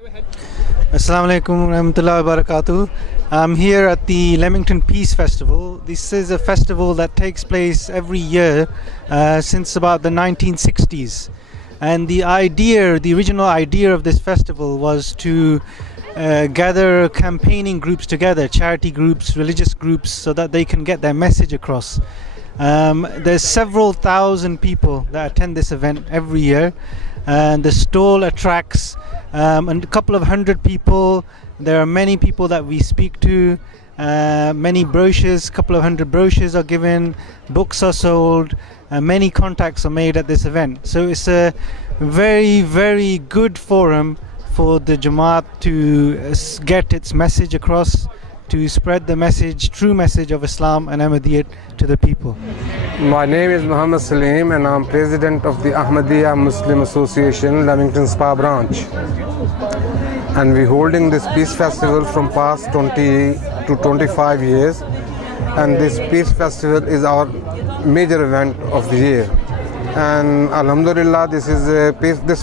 Assalamu alaikum warahmatullahi wabarakatuh. I'm here at the Leamington Peace Festival. This is a festival that takes place every year since about the 1960s. And the original idea of this festival was to gather campaigning groups together, charity groups, religious groups, so that they can get their message across. There's several thousand people that attend this event every year, and the stall attracts and a couple of hundred people. There are many people that we speak to, many brochures, couple of hundred brochures are given, books are sold, many contacts are made at this event. So it's a very, very good forum for the Jamaat to get its message across, to spread the message, true message of Islam and Ahmadiyya to the people. My name is Muhammad Salim and I'm president of the Ahmadiyya Muslim Association, Leamington Spa branch. And we're holding this Peace Festival from past 20 to 25 years. And this Peace Festival is our major event of the year. And Alhamdulillah, this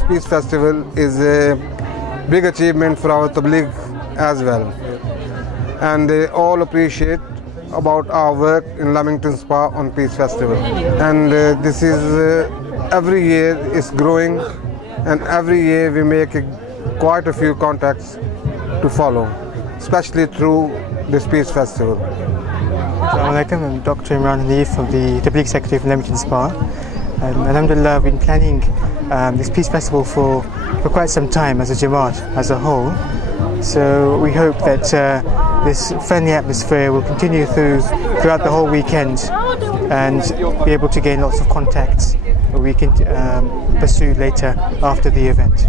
Peace Festival is a big achievement for our Tabligh as well. And they all appreciate about our work in Leamington Spa on Peace Festival. And this is every year is growing, and every year we make quite a few contacts to follow, especially through this Peace Festival. Assalamu alaikum, I'm Dr. Imran Hanif from the Tabligh Secretary of Leamington Spa. Alhamdulillah, we've been planning this Peace Festival for quite some time as a Jamaat, as a whole. So we hope that this friendly atmosphere will continue throughout the whole weekend and be able to gain lots of contacts that we can pursue later after the event.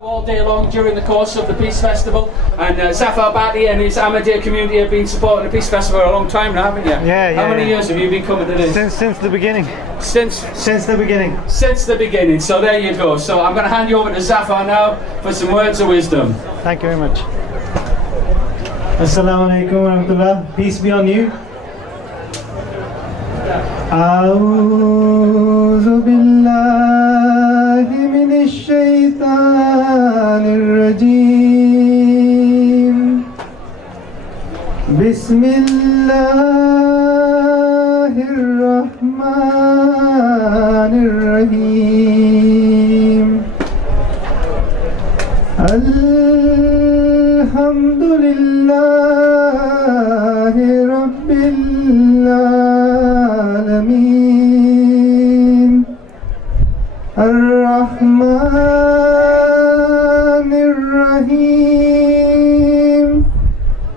All day long during the course of the Peace Festival, and Zafar Bhatti and his Ahmadiyya community have been supporting the Peace Festival for a long time now, haven't you? Yeah. How many years have you been coming to this? Since the beginning. Since the beginning. Since the beginning. So there you go. So I'm going to hand you over to Zafar now for some words of wisdom. Thank you very much. Assalamu alaikum warahmatullah. Peace be on you. A'udhu billahi minash shaitanir rajeem. Bismillahir rahmanir rahim. Alhamdulillahi Rabbil Alameen. Ar-Rahmanir Rahim.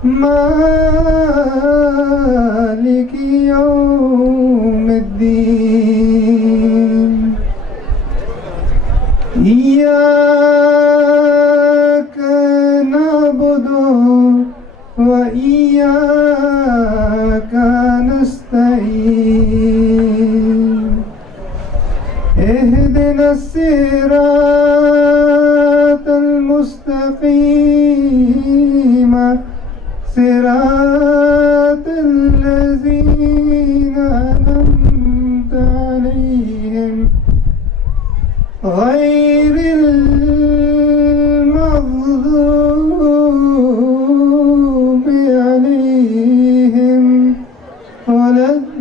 Maliki Yawmiddin. وإياك نستعين اهدنا الصراط المستقيم صراط الذين أنعمت عليهم غير المغضوب عليهم ولا الضالين.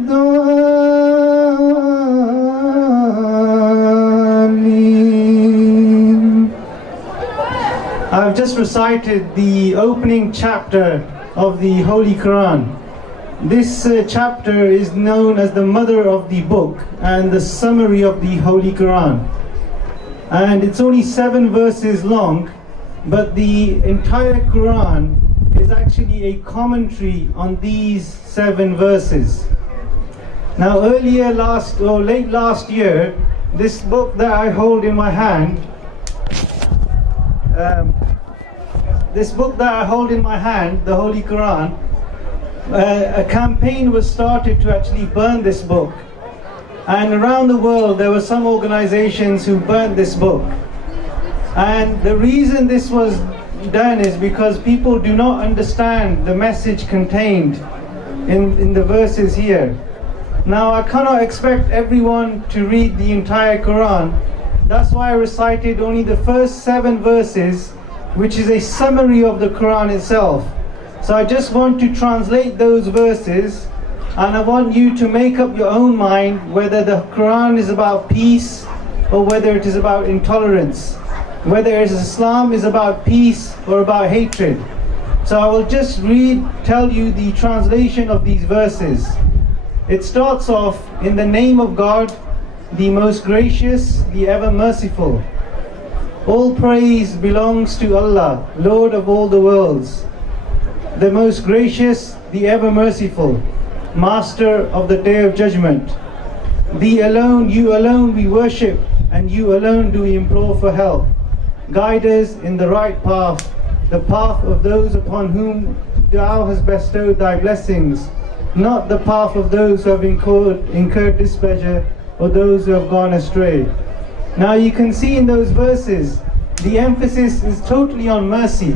I've just recited the opening chapter of the Holy Quran. This chapter is known as the mother of the book and the summary of the Holy Quran. And it's only 7 verses long, but the entire Quran is actually a commentary on these 7 verses. Now late last year, this book that I hold in my hand, the Holy Quran, a campaign was started to actually burn this book. And around the world there were some organizations who burned this book. And the reason this was done is because people do not understand the message contained in the verses here. Now I cannot expect everyone to read the entire Quran. That's why I recited only the first 7 verses which is a summary of the Quran itself. So I just want to translate those verses, and I want you to make up your own mind whether the Quran is about peace or whether it is about intolerance, whether Islam is about peace or about hatred. So I will just tell you the translation of these verses. It starts off, in the name of God, the most gracious, the ever merciful. All praise belongs to Allah, Lord of all the worlds, the most gracious, the ever merciful, Master of the Day of Judgment. Thee alone, you alone we worship, and you alone do we implore for help. Guide us in the right path, the path of those upon whom Thou hast bestowed Thy blessings, not the path of those who have incurred displeasure or those who have gone astray. Now you can see in those verses, the emphasis is totally on mercy.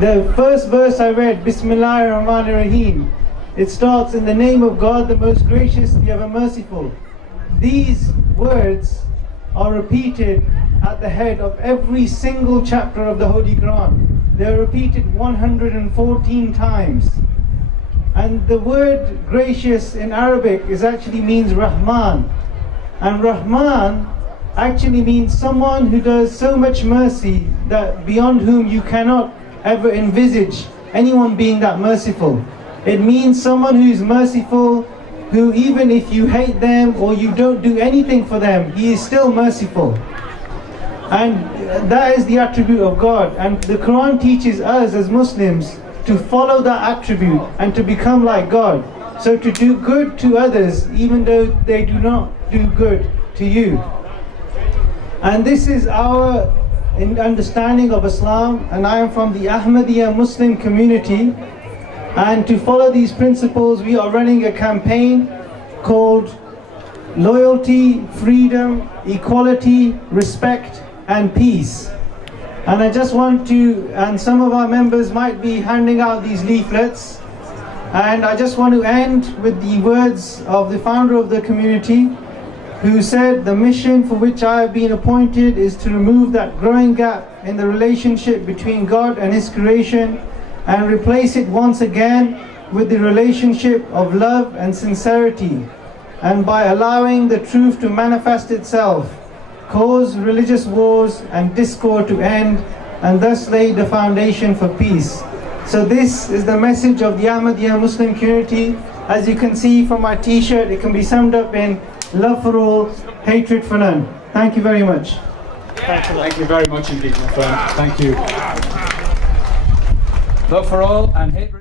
The first verse I read, Bismillahir Rahmanir Rahim, it starts, in the name of God, the most gracious, the ever merciful. These words are repeated at the head of every single chapter of the Holy Quran. They are repeated 114 times. And the word gracious in Arabic actually means Rahman. And Rahman actually means someone who does so much mercy that beyond whom you cannot ever envisage anyone being that merciful. It means someone who is merciful, who even if you hate them or you don't do anything for them, he is still merciful. And that is the attribute of God. And the Quran teaches us as Muslims to follow that attribute and to become like God. So to do good to others even though they do not do good to you. And this is our understanding of Islam, and I am from the Ahmadiyya Muslim Community. And to follow these principles, we are running a campaign called Loyalty, Freedom, Equality, Respect and Peace. And I just want to, and some of our members might be handing out these leaflets, and I just want to end with the words of the founder of the community, who said, the mission for which I have been appointed is to remove that growing gap in the relationship between God and His creation and replace it once again with the relationship of love and sincerity, and by allowing the truth to manifest itself, cause religious wars and discord to end, and thus lay the foundation for peace. So this is the message of the Ahmadiyya Muslim community. As you can see from my t-shirt, it can be summed up in love for all, hatred for none. Thank you very much. Thank you very much indeed, my friend. Thank you. Love for all and hatred